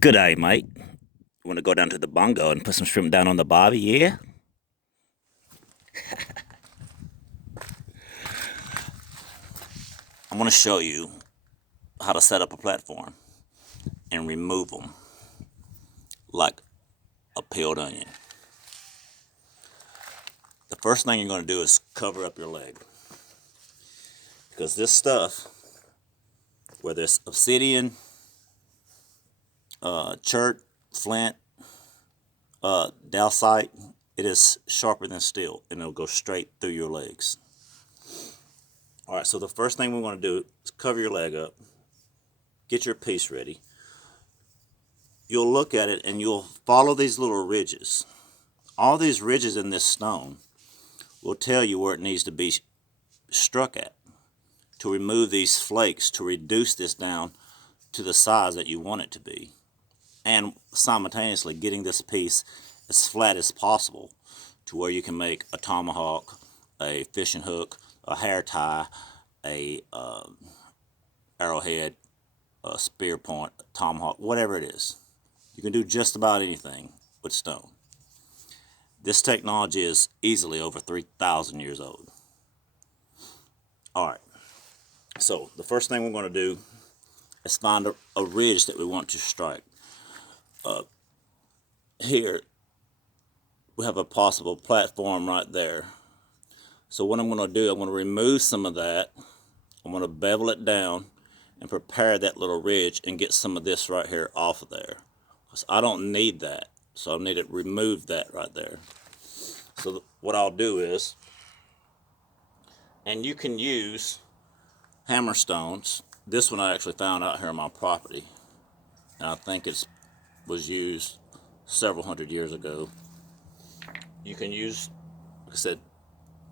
Good day, mate. Want to go down to the bongo and put some shrimp down on the bobby, yeah? I'm going to show you how to set up a platform and remove them like a peeled onion. The first thing you're going to do is cover up your leg. Because this stuff, whether it's obsidian, chert, flint, dowsite, it is sharper than steel and it'll go straight through your legs. Alright, so the first thing we want to do is cover your leg up, get your piece ready. You'll look at it and you'll follow these little ridges. All these ridges in this stone will tell you where it needs to be struck at to remove these flakes, to reduce this down to the size that you want it to be, and simultaneously getting this piece as flat as possible to where you can make a tomahawk, a fishing hook, a hair tie, a arrowhead, a spear point, a tomahawk, whatever it is. You can do just about anything with stone. This technology is easily over 3,000 years old. Alright, so the first thing we're going to do is find a ridge that we want to strike. Here we have a possible platform right there. So what I'm going to do, I'm going to remove some of that. I'm going to bevel it down and prepare that little ridge and get some of this right here off of there. Because I don't need that. So I need to remove that right there. So what I'll do is, and you can use hammer stones. This one I actually found out here on my property. And I think it was used several hundred years ago. You can use, like I said,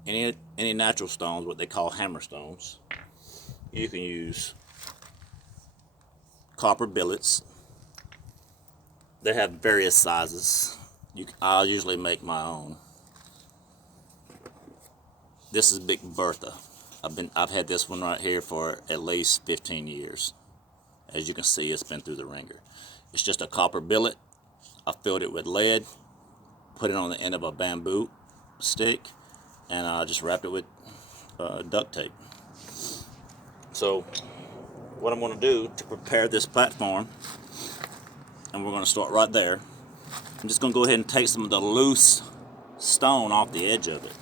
any natural stones, what they call hammer stones. You can use copper billets. They have various sizes. I'll usually make my own. This is Big Bertha. I've had this one right here for at least 15 years. As you can see, it's been through the ringer. It's just a copper billet. I filled it with lead, put it on the end of a bamboo stick, and I just wrapped it with duct tape. So what I'm going to do to prepare this platform, and we're going to start right there. I'm just going to go ahead and take some of the loose stone off the edge of it.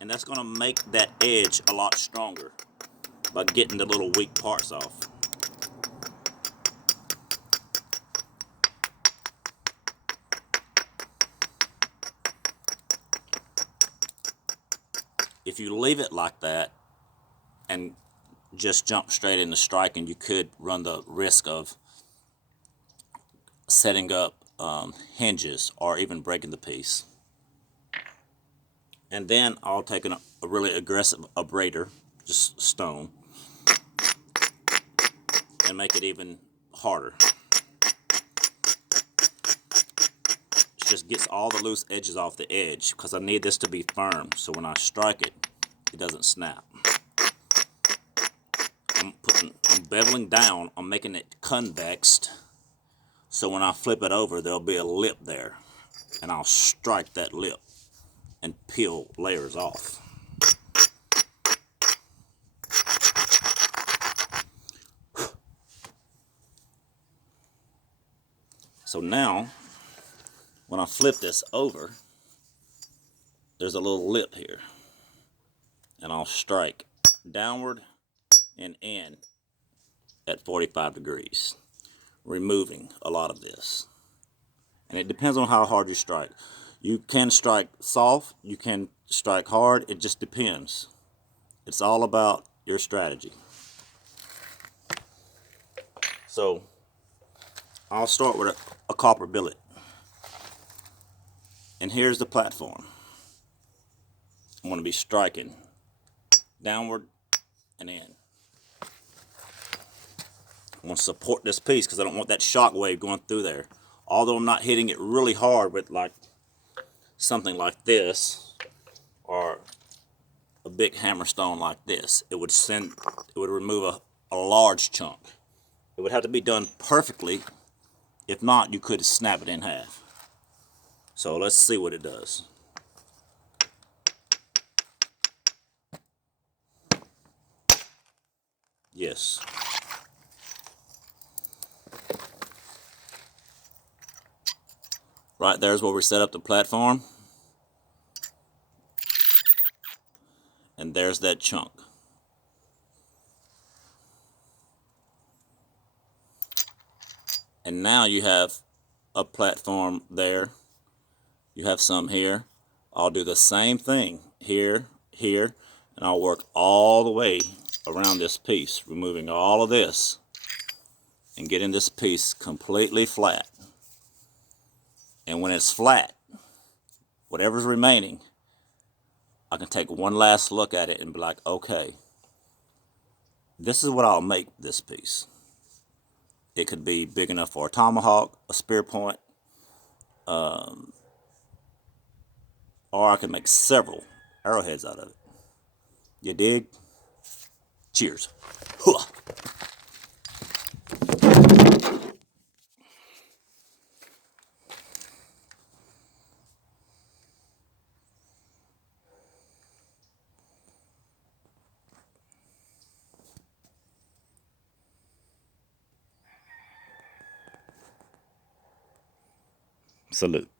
And that's going to make that edge a lot stronger by getting the little weak parts off. If you leave it like that and just jump straight into striking, you could run the risk of setting up hinges or even breaking the piece. And then I'll take a really aggressive abrader, just stone, and make it even harder. It just gets all the loose edges off the edge because I need this to be firm so when I strike it, it doesn't snap. I'm beveling down, I'm making it convexed so when I flip it over there'll be a lip there and I'll strike that lip and peel layers off. So now when I flip this over, there's a little lip here and I'll strike downward and in at 45 degrees, removing a lot of this. And it depends on how hard you strike. You can strike soft, you can strike hard, it just depends. It's all about your strategy. So I'll start with a copper billet. And here's the platform. I'm going to be striking downward and in. I want to support this piece because I don't want that shock wave going through there. Although I'm not hitting it really hard with like something like this or a big hammer stone like this, it would remove a large chunk It would have to be done perfectly. If not, you could snap it in half. So let's see what it does. Yes. Right there's where we set up the platform. And there's that chunk. And now you have a platform there. You have some here. I'll do the same thing here, here, and I'll work all the way around this piece, removing all of this and getting this piece completely flat. And when it's flat, whatever's remaining, I can take one last look at it and be like, okay, this is what I'll make this piece. It could be big enough for a tomahawk, a spear point, or I can make several arrowheads out of it. You dig? Cheers. Huh. Salute.